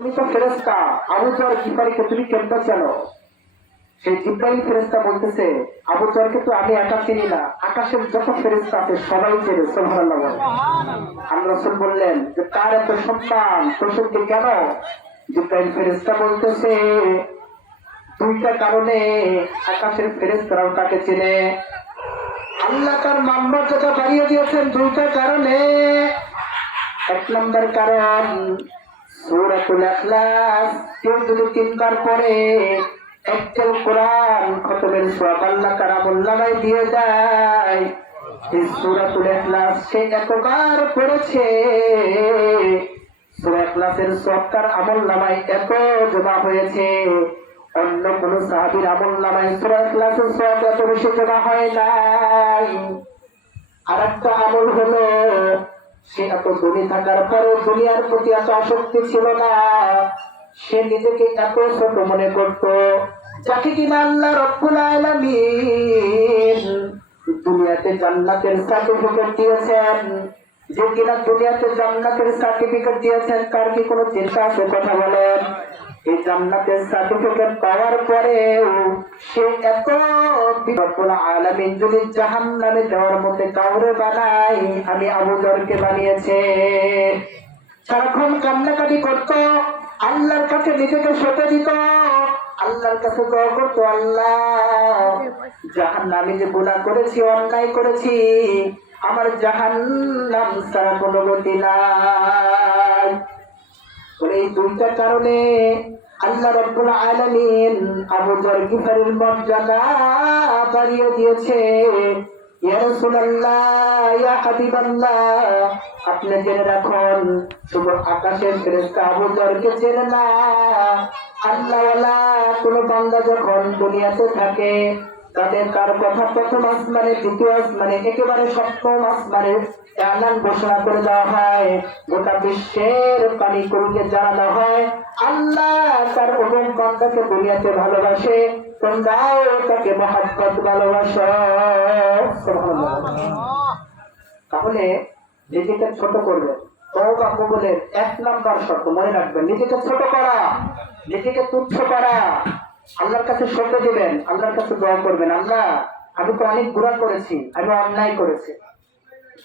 তুমি তো ফেরেশতা, আবু যর গিফারিকে তুমি কেমনে জানো? সেই জিব্রাইল ফেরেশতা বলতেছে, আবু যরকে তো আমি একা চিনি না, আকাশের যত ফেরেশতা আছে সবাই চেনে। সুবহানাল্লাহ বলেন। আল্লাহ রাসূল বললেন যে তার এত সন্তান প্রসঙ্গে কেন? জিব্রাইল ফেরেশতা বলতেছে, দুইটা কারণে আকাশের ফেরেশতারাও তাকে চেনে। আল্লাহ তার মর্যাদা বাড়িয়ে দিয়েছেন দুইটা কারণে। এক নম্বর কারণ, সূরাতুল ইখলাস কেউ যদি তিনবার পড়ে একদল কোরআন খতমের সওয়াব আল্লাহ তার আমলনামায় দিয়ে দেয়। এই সূরাতুল ইখলাস সে একবার পড়েছে, সূরা ইখলাসের সওয়াব তার আমলনামায় এত জমা হয়েছে, অন্য কোন সাহাবীর আমলনামায় সূরা ইখলাসের সওয়াব এত বেশি জমা হয় নাই। আরেকটা আমল হলো, সে এত ধনী থাকার পরেও দুনিয়ার প্রতি এত আসক্তি ছিল না। সে নিজেকে এত ছোট মনে করত, যাকে কিনা আল্লাহ রাব্বুল আলামিন দুনিয়াতে জান্নাতের সার্টিফিকেট দিয়েছেন, যে কিনা দুনিয়াতে জান্নাতের সার্টিফিকেট দিয়েছেন, তার কি কোনো চিন্তা আছে? কথা বলেন। এই জান্নাতের সার্টিফিকেট পাওয়ার পরে সে এত রব্বুল আলামিন যদি জাহান্নামে দেওয়ার মতো কাউরে বানাই, আমি আবু যরকে বানিয়েছে। সারাক্ষণ কান্নাকাটি করতো, আল্লাহর কাছে নিজেকে সঁপে দিত, আল্লাহর কাছে দোয়া করতো, আল্লাহ জাহান্নামে যে গুনাহ করেছি, অন্যায় করেছি, আমার জাহান্নাম ছাড়া কোনো গতি নাই। এই দুইটা কারণে আল্লাহ রাব্বুল আলামিন আবু যর গিফারির মর্যাদা বাড়িয়ে দিয়েছে। ইয়া রাসূলুল্লাহ, ইয়া হাবিবাল্লাহ, আপনি জেনে রাখুন, শুধু আকাশের ফেরেশতা আবু যরকে চেনে না, আল্লাহওয়ালা কোন বান্দা যখন দুনিয়াতে থাকে, তাদের কার কথা প্রথম আসমানে, দ্বিতীয় আসমানে, একেবারে সপ্তম আসমানে এলান ঘোষণা করে দেওয়া হয়, গোটা বিশ্বের পানি করুকে জানানো হয়, আল্লাহ তার ওজন বান্দাকে দুনিয়াতে ভালোবাসে, তোমরাও তাকে মহব্বত ভালোবাসো। তাহলে নিজেকে ছোট করবেন। তওবা কবুলের এক নাম্বার শর্ত মনে রাখবেন, নিজেকে ছোট করা, নিজেকে তুচ্ছ করা। আল্লাহর কাছে সঁপে দিবেন, আল্লাহর কাছে দোয়া করবেন, আল্লাহ আমি তো অনেক গুনাহ করেছি, আমি অন্যায় করেছি।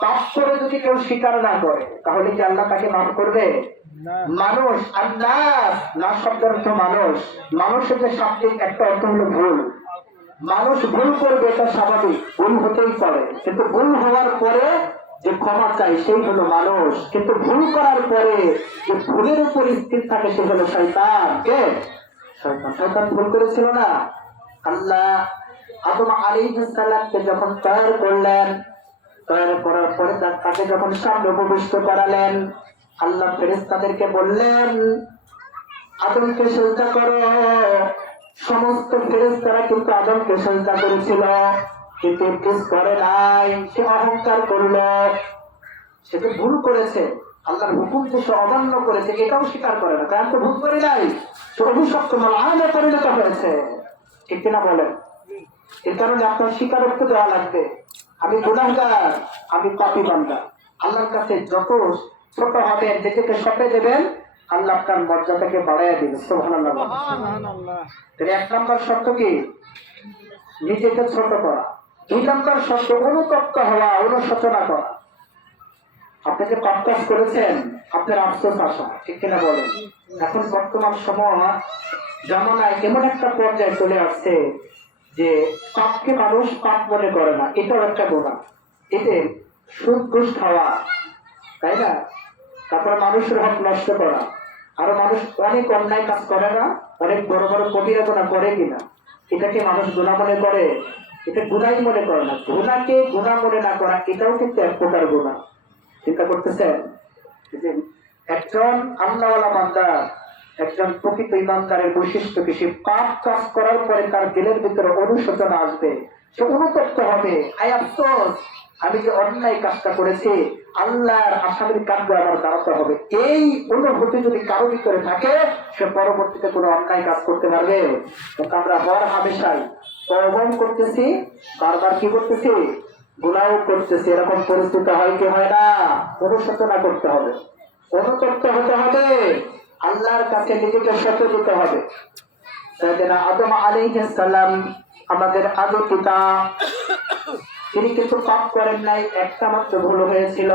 পাপ করে যদি কেউ স্বীকার না করে, তাহলে কি আল্লাহ তাকে মাফ করবে? মানুষ, আল্লাহ না শব্দের অর্থ মানুষ, মানুষের যে শাব্দিক একটা অর্থ হলো ভুল। মানুষ ভুল করবে, এটা স্বাভাবিক, ভুল হতেই পারে, কিন্তু ভুল হওয়ার পরে যে ক্ষমা চাই সেই হলো মানুষ। কিন্তু ভুল করার পরে যে ভুলের উপর স্থির থাকে সে হলো শয়তান। কে? শয়তান। শয়তান ভুল করেছিল না? আল্লাহ আদম আলাইহিস সালামকে যখন তৈরি করলেন, তৈরি করার পরে তাকে যখন সামনে উপবিষ্ট করালেন, আল্লাহ ফেরেশতাদেরকে বললেন আদমকে সিজদা করো। সমস্ত ফেরেশতারা কিন্তু আদমকে সিজদা করেছিল, কিন্তু ইবলিস করে নাই, সে অহংকার করলো। সে তো ভুল করেছে, আল্লাহর হুকুমকে সে অমান্য করেছে, এটাও স্বীকার করে না, কারণ তো ভুল করে নাই, সে অভিশপ্ত মালানে পরিণত হয়েছে। ঠিক কিনা বলেন? এর কারণে আপনার স্বীকারোক্তি দেওয়া লাগবে, আমি গুনাহগার, আমি পাপী বান্দা। আল্লাহর কাছে যত ছোট হবে নিজেকে সঁপে দেবেন, আল্লাহ আপনার মর্যাদাকে বাড়াইয়া দিবে। সুবহানাল্লাহ। তাহলে এক নম্বর শর্ত কি? নিজেকে ছোট করা। দুই নম্বর শর্ত অনুতপ্ত হওয়া, অনুশোচনা করা। আপনি যে পাপ কাজ করেছেন, আপনার আফসোস আসা। ঠিক কিনা বলেন? এখন বর্তমান সময় জামানায় এমন একটা পর্যায়ে চলে আসছে যে পাপকে মানুষ পাপ মনে করে না, এটাও একটা গুনাহ। এতে সুদ ঘুষ খাওয়া, তাই না? তারপরে মানুষের হক নষ্ট করা, আরো মানুষ অনেক অন্যায় কাজ করে না, অনেক বড় বড় কবিরা গুনাহ করে কিনা, এটাকে মানুষ গুনাহ মনে করে? এটা গুনাহই মনে করে না। গুনাহকে গুনাহ মনে না করা, এটাও কিন্তু এক প্রকার গুনাহ। চিন্তা করতেছেন? একজন আল্লাহওয়ালা বান্দা, একজন প্রকৃত ইমানদারের বৈশিষ্ট্য কি? সে পাপ কাজ করার পরে তার দিলের ভিতরে অনুশোচনা আসবে, সে অনুতপ্ত হবে, আয় আফসোস, আমি যে অন্যায় কাজটা করেছি, আল্লাহর আসামির কাঁধে আমার দাঁড়াতে হবে। এই অনুভূতি যদি কারো ভিতরে থাকে, সে পরবর্তীতে কোনো অন্যায় কাজ করতে পারবে। আমরা হর হামেশাই তওবা করতেছি, বারবার কি করতেছি? গুনাহ করতেছি। এরকম পরিস্থিতি হয় কি হয় না? অনুশোচনা করতে হবে, অনুতপ্ত হতে হবে। আল্লাহর কাছে নিজেকে সঁপে দিতে হবে। সাইয়েদনা আদম আলাইহিস সালাম আমাদের আদি পিতা, তিনি কিছু পাপ করেন নাই, একটা মাত্র ভুল হয়েছিল।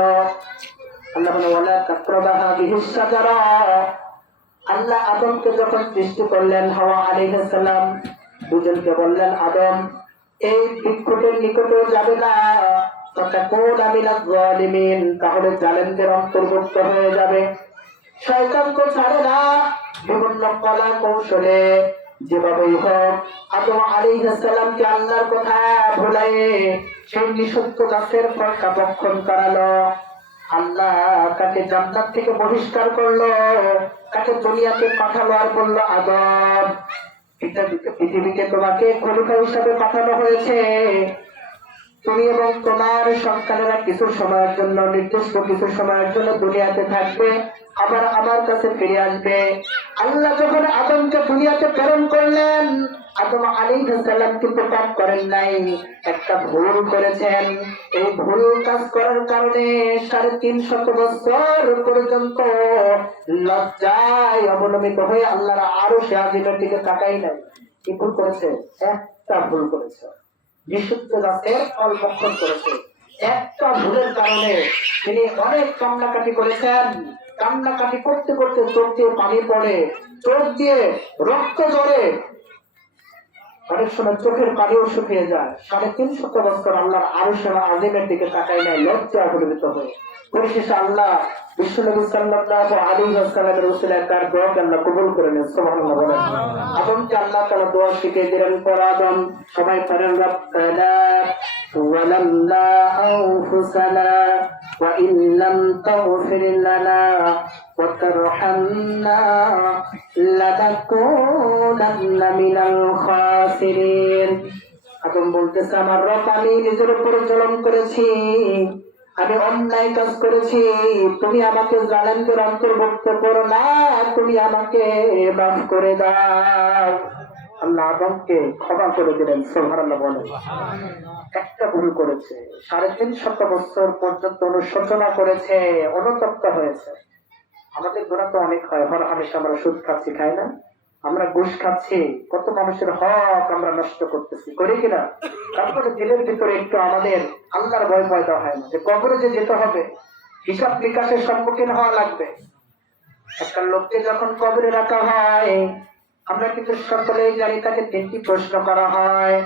আল্লাহ বলে ওয়ালা তাকরাবা হাযিহিস শাজারা। আল্লাহ আদমকে যখন সৃষ্টি করলেন, হাওয়া আলাইহিস সালাম দুজনকে বললেন, আদম এই বৃক্ষটির নিকটে যাবে না, ফাতাকুনা মিনাজ জালিমিন, তাহলে জালেমদের অন্তর্ভুক্ত হয়ে যাবে। শয়তান তো ছাড়ে না, বিভিন্ন কলা কৌশলে যেভাবেই হোক আদম আলাইহিস সালামকে আল্লাহর কথা ভুলাই সেই নিষিদ্ধ গাছের ফলটা ভক্ষণ করালো। আল্লাহ তাকে জান্নাত থেকে বহিষ্কার করলো, তাকে দুনিয়াতে পাঠালো আর বললো, আদম পৃথিবীতে তোমাকে খলিফা হিসাবে পাঠানো হয়েছে, তুমি এবং তোমার সন্তানেরা কিছু সময়ের জন্য, নির্দিষ্ট কিছু সময়ের জন্য দুনিয়াতে থাকবে, আবার আমার কাছে ফিরে আসবে। আল্লাহ যখন আদমকে দুনিয়াতে প্রেরণ করলেন, আদম আলাইহিস সালাম কিন্তু পাপ করেন নাই, একটা ভুল করেছেন। এই ভুল কাজ করার কারণে 350 বছর পর্যন্ত লজ্জায় অবলম্বিত হয়ে আল্লাহর আরশে আজিমের দিকে তাকাই নাই। কি ভুল করেছে? একটা ভুল করেছে, বিশুদ্ধ গাছের ফল ভক্ষণ করেছে। একটা ভুলের কারণে তিনি অনেক কান্নাকাটি করেছেন। কান্নাকাটি করতে করতে চোখ দিয়ে পানি পড়ে, চোখ দিয়ে রক্ত ঝরে, অনেক সময় চোখের পানিও শুকিয়ে যায়। 350 বছর আল্লাহর আরশে আজিমের দিকে তাকাই নাই, লজ্জা অবলম্বিত হয়ে। পরিশেষে আল্লাহ বিশ্বনবী সাল্লাল্লাহু আলাইহি ওয়াসাল্লামের উসিলায় তার দোয়াকে আল্লাহ কবুল করে নেন। সুবহানাল্লাহ বলেন। আদমকে আল্লাহ তাআলা দোয়া শিখিয়ে দিলেন। পর আদম সবাই পড়েন, রব্বানা ওয়ালামনা আনফুসানা ওয়া ইন লাম তাগফির লানা ওয়া তারহামনা লানাকুনান্না মিনাল খাসিরিন। আদম বলতেছে, আমার রব, আমি নিজের উপর জুলুম করেছি, আমি অন্যায় কাজ করেছি, তুমি আমাকে জালেমদের অন্তর্ভুক্ত করো না, তুমি আমাকে মাফ করে দাও। আল্লাহ আদমকে ক্ষমা করে দিলেন। সুবহানাল্লাহ বলেন। একটা ভুল করেছে, 350 বছর পর্যন্ত অনুশোচনা করেছে, অনুতপ্ত হয়েছে। আমাদের গুনাহ তো অনেক হয়, হামেশা আমরা সুদ খাচ্ছি, খাই না? আমরা ঘুষ খাচ্ছি, কত মানুষের হক আমরা নষ্ট করতেছি, করি কিনা? তারপরে দিলের ভিতরে একটু আমাদের আল্লাহর ভয় পয়দা হয় না যে কবরে যে যেতে হবে, হিসাব নিকাশের সম্মুখীন হওয়া লাগবে। একটা লোককে যখন কবরে রাখা হয়, আমরা কিন্তু সকলেই জানি তাকে 3টি প্রশ্ন করা হয়।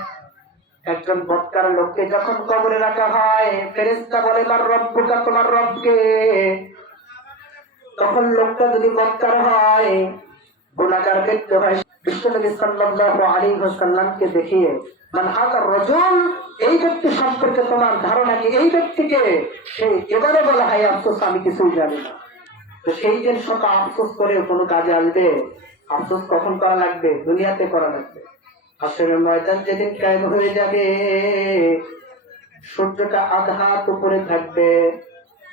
একজন বৎকার লোককে যখন কবরে রাখা হয়, ফেরেশতা বলে, মার রব্বুকা, তোমার রবকে। তখন লোকটা যদি বৎকার হয়, গুনাহগার ব্যক্তি হয়, বিশ্বনবী সাল্লাল্লাহু আলাইহি ওয়াসাল্লামকে দেখিয়ে, মান হাযা রাজুল, এই ব্যক্তি সম্পর্কে তোমার ধারণা কি? এই ব্যক্তিকে সেই এবারে বলা হয়, আফসোস আমি কিছুই জানি না। তো সেই দিন সকাল আফসোস করে কোনো কাজে আসবে? আফসোস কখন করা লাগবে? দুনিয়াতে করা লাগবে। হাসরের ময়দান যেদিন কায়েম হয়ে যাবে, সূর্যটা আঘাত উপরে থাকবে,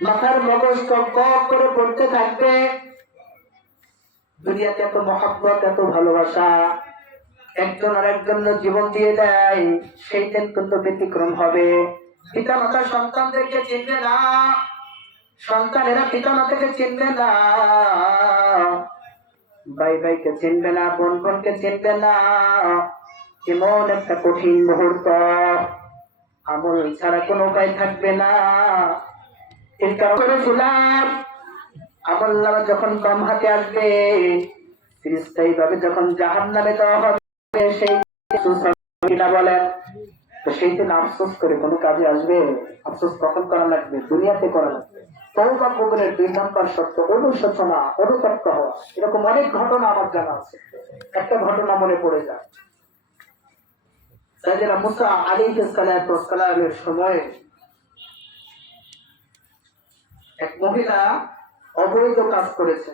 মাথার মগজ কক করে পড়তে থাকবে। দুনিয়াতে এত মহাব্বত, এত ভালোবাসা, একজন আর একজন জীবন দিয়ে দেয়, সেই দিন কিন্তু ব্যতিক্রম হবে। পিতা মাতা সন্তানদেরকে চিনবে না, সন্তানেরা পিতা মাতাকে চিনবে না, ভাই ভাইকে চিনবে না, বোন বোনকে চিনবে না। এমন একটা কঠিন মুহূর্ত, আমল ছাড়া কোনো উপায় থাকবে না। এর কারণ করেছিলাম, আমল নামা যখন কম হাতে আসবে, চিরস্থায়ী ভাবে যখন জাহান্নামে দেওয়া হবে, সেই কিনা বলেন, তো সেই দিন আফসোস করে কোনো কাজে আসবে? আফসোস কখন করা লাগবে? দুনিয়াতে করা লাগবে। তওবা কবুলের 2 নম্বর শর্ত অনুশোচনা, অনুতপ্ত হওয়া। এরকম অনেক ঘটনা আমার জানা আছে। একটা ঘটনা মনে পড়ে যায়। সাইয়েদনা মুসা আলাইহিস সালামের সময় এক মহিলা অবৈধ কাজ করেছে,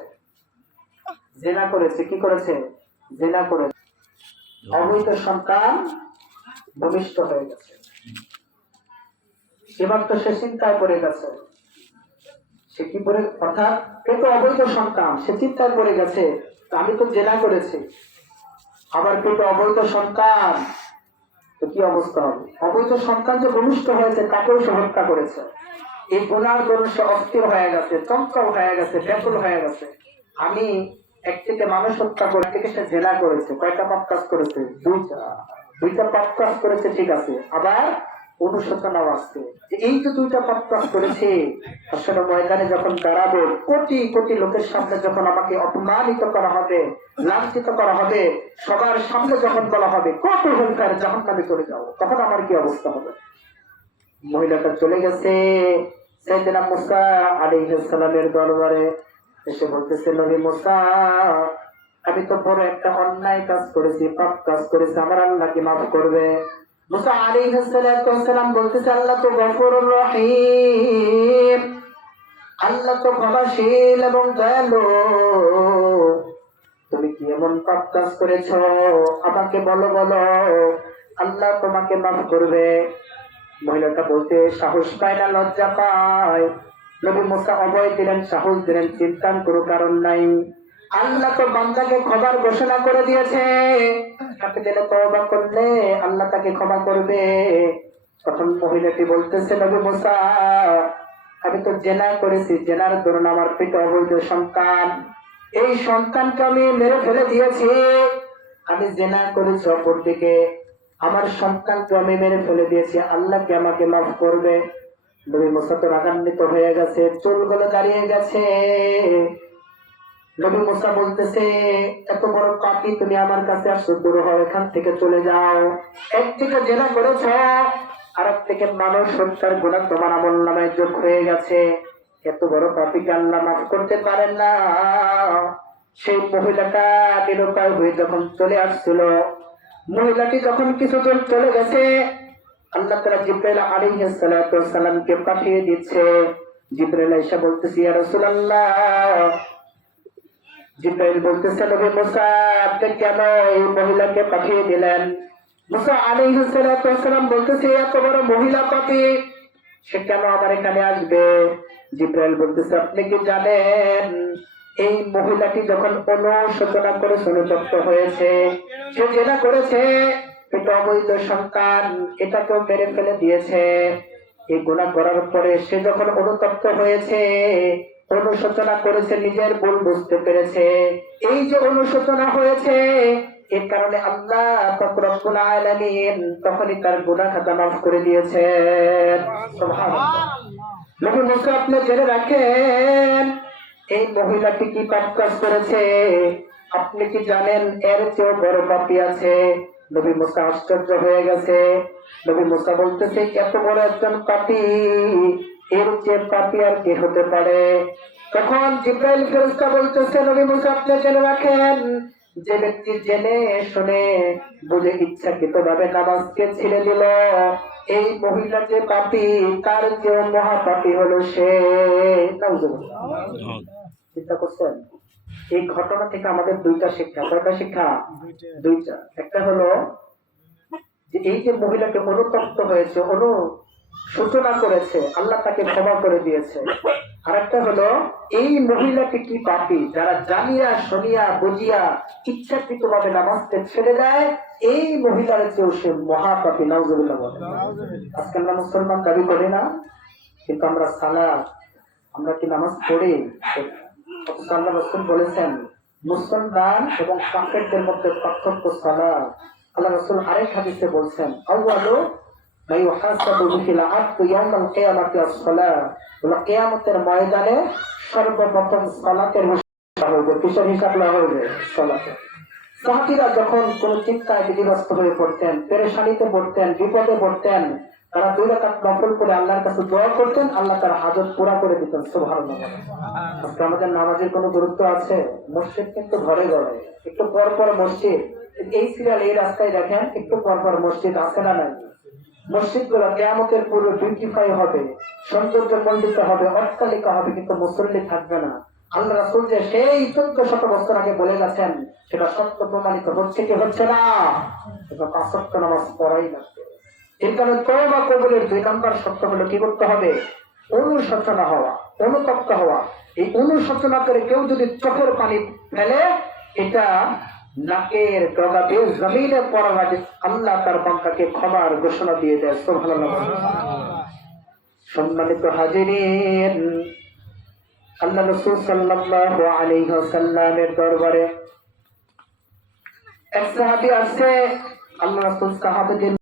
জিনা করেছে। কি করেছে? জিনা করেছে। অবৈধ সন্তান ভূমিষ্ঠ হয়ে গেছে। এবার তো সে চিন্তায় পড়ে গেছে। সে কি করে, অর্থাৎ পেটে অবৈধ সন্তান, সে চিন্তায় পড়ে গেছে, আমি তো জিনা করেছি, আবার পেটে অবৈধ সন্তান, তো কি অবস্থা হবে? অবৈধ সন্তান যে ভূমিষ্ঠ হয়েছে তাকেও সে হত্যা করেছে। এই গুনার জন্য সে অস্থির হয়ে গেছে, চঞ্চল হয়ে গেছে, ব্যাকুল হয়ে গেছে। আমি এক থেকে মানুষ হত্যা করে, এক থেকে সে জেনা করেছে, কয়টা পাপ কাজ করেছে? দুইটা পাপ কাজ করেছে, ঠিক আছে, আবার অনুশোচনাও আসছে যে এই যে দুইটা পাপ কাজ করেছে, আসলে ময়দানে যখন দাঁড়াবো, কোটি কোটি লোকের সামনে যখন আমাকে অপমানিত করা হবে, লাঞ্ছিত করা হবে, সবার সামনে যখন বলা হবে কত হুঙ্কার জাহান্নামে চলে যাও, তখন আমার কি অবস্থা হবে? মহিলাটা চলে গেছে সাইয়েদনা মুসা আলাইহিস সালামের দরবারে, এসে বলতেছে, নবী মুসা, আমি তো বড় একটা অন্যায় কাজ করেছি, পাপ কাজ করেছি, আমার আল্লাহ কি মাফ করবে? মুসা আলাইহিস সালাম বলতেছে, আল্লাহ তো গফুরুর রহিম, আল্লাহ তো ক্ষমাশীল এবং দয়ালু, তুমি কি এমন পাপ কাজ করেছ? আমাকে বলো বলো, আল্লাহ তোমাকে মাফ করবে। মহিলাটা বলতে সাহস পায় না, লজ্জা পায়। নবী মুসা অভয় দিলেন, সাহস দিলেন, চিন্তার কোনো কারণ নাই, আল্লাহ তো বান্দাকে ক্ষমার ঘোষণা করে দিয়েছে, তাকে দিলে তওবা করলে আল্লাহ তাকে ক্ষমা করবে। তখন মহিলাটি বলতেছে, নবী মুসা, আমি তো জেনা করেছি, জেনার দরুন আমার পেটে অবৈধ সন্তান, এই সন্তানকে আমি মেরে ফেলে দিয়েছি, আমি জেনা করেছি, অপরদিকে আমার সন্তানকে আমি মেরে ফেলে দিয়েছি, আল্লাহ কি আমাকে মাফ করবে? নবী মুসা তো রাগান্বিত হয়ে গেছে, চুলগুলো দাঁড়িয়ে গেছে। নবী মুসা বলতেছে, এত বড় পাপী তুমি আমার কাছে আসছো, দূর হও, এখান থেকে চলে যাও। এক থেকে জেনা করেছ, আর এক থেকে মানুষ হত্যার গুনাহ তোমার আমলনামায় যোগ হয়ে গেছে, এত বড় পাপীকে আল্লাহ মাফ করতে পারেন না। সেই মহিলাটা নিরুপায় হয়ে যখন চলে আসছিল, মহিলাটি যখন কিছুদূর চলে গেছে, আল্লাহ তাআলা জিবরাইল আলাইহিস সালাতু ওয়াস সালামকে পাঠিয়ে দিচ্ছে। জিবরাইল এসে বলতেছে, ইয়া রাসূলুল্লাহ, জিবরাইল বলতেছে, নবী মুসা আপনি কেন এই মহিলাকে পাঠিয়ে দিলেন? মুসা আলাইহিস সালাতু ওয়াস সালাম বলতেছে, এত বড় মহিলা পাপী, সে কেন আমার এখানে আসবে? জিবরাইল বলতেছে, আপনি কি জানেন এই মহিলাটি যখন অনুশোচনা করে অনুতপ্ত হয়েছে, সে জেনা করেছে, এটা অবৈধ সন্তান, এটাকেও মেরে ফেলে দিয়েছে, এই গুনাহ করার পরে সে যখন অনুতপ্ত হয়েছে, অনুশোচনা করেছে, নিজের ভুল বুঝতে পেরেছে, এই যে অনুশোচনা হয়েছে, এর কারণে আল্লাহ পাক রব্বুল আলামিন তখনই তার গুনাহ খাতা মাফ করে দিয়েছেন। সুবহানাল্লাহ। নবী মুসা আপনি জেনে রাখেন, এই মহিলাটি কি পাপ কাজ করেছে? আপনি কি জানেন এর চেয়েও বড় পাপী আছে? নবী মুসা আশ্চর্য হয়ে গেছে। নবী মুসা বলতেছে, এত বড় একজন পাপী, এর চেয়ে পাপী আর কে হতে পারে? তখন জিবরাইল ফেরেশতা বলতেছে, নবী মুসা আপনি জেনে রাখেন, যে ব্যক্তি জেনে শুনে বুঝে ইচ্ছাকৃতভাবে নামাজকে ছেড়ে দিল, এই মহিলা যে পাপী, তার চেয়েও মহাপাপী হলো সে। নাউজুবিল্লাহ। চিন্তা করছেন? এই ঘটনা থেকে আমাদের দুইটা শিক্ষা। কয়টা শিক্ষা? দুইটা। একটা হলো যে এই যে মহিলাকে অনুতপ্ত হয়েছে, অনুশোচনা করেছে, আল্লাহ তাকে ক্ষমা করে দিয়েছে। আর একটা হলো এই মহিলাকে কি পাপী, যারা জানিয়া শুনিয়া বুঝিয়া ইচ্ছাকৃতভাবে নামাজকে ছেড়ে দেয়, এই মহিলার চেয়েও সে মহাপাপী। নাউজুবিল্লাহ বলে। আজকে আমরা মুসলমান দাবি করি না, কিন্তু আমরা সালাত, আমরা কি নামাজ পড়ি? আল্লাহ রাসূল বলেছেন, মুসলমান এবং কাফেরদের মধ্যে পার্থক্য সালাত। আল্লাহ রাসূল আরেক হাদিসে বলছেন, আউয়ালু মা ইউহাসাবু বিহিল আবদু ইয়াউমাল কিয়ামাতি আস-সালাত, কিয়ামতের ময়দানে সর্বপ্রথম সালাতের হিসাব হবে। কিসের হিসাব নেওয়া হবে? সালাতের। সাহাবীরা যখন কোন চিন্তায় বিধিগ্রস্ত হয়ে পড়তেন, পেরেশানিতে পড়তেন, বিপদে পড়তেন, তারা 2 রাকাত নফল করে আল্লাহর কাছে দোয়া করতেন, আল্লাহ তার হাজত পুরা করে দিতেন। সুবহানাল্লাহ। আজকে আমাদের নামাজের কোনো গুরুত্ব আছে? মসজিদ কিন্তু ঘরে ঘরে, একটু পর পর মসজিদ, এই সিরিয়াল এই রাস্তায় দেখেন, একটু পর পর মসজিদ আছে না নাই? মসজিদগুলো কিয়ামতের পূর্বে বিউটিফাই হবে, সৌন্দর্য মণ্ডিত হবে, অট্টালিকা হবে, কিন্তু মুসল্লি থাকবে না। আল্লাহ রাসূল যে সেই 1400 বছর আগে বলে গেছেন, সেটা সত্য প্রমাণিত হচ্ছে কি হচ্ছে না? এটা 5 ওয়াক্ত নামাজ পড়াই লাগবে। এই কারণে তওবা কবুলের 2 নম্বর শর্ত হলো কি করতে হবে? অনুশোচনা হওয়া, অনুতপ্ত হওয়া। এই অনুশোচনা করে কেউ যদি চোখের পানি ফেলে, এটা নাকের ডগা দিয়ে জমিনে পড়ার আগে আল্লাহ তার বান্দাকে ক্ষমার ঘোষণা দিয়ে দেয়। সুবহানাল্লাহ। সম্মানিত হাজিরিন, আল্লাহ রাসূল সাল্লাল্লাহু আলাইহি ওয়াসাল্লামের দরবারে এক সাহাবী আসছে। আল্লাহ রাসূল সাহাবীদের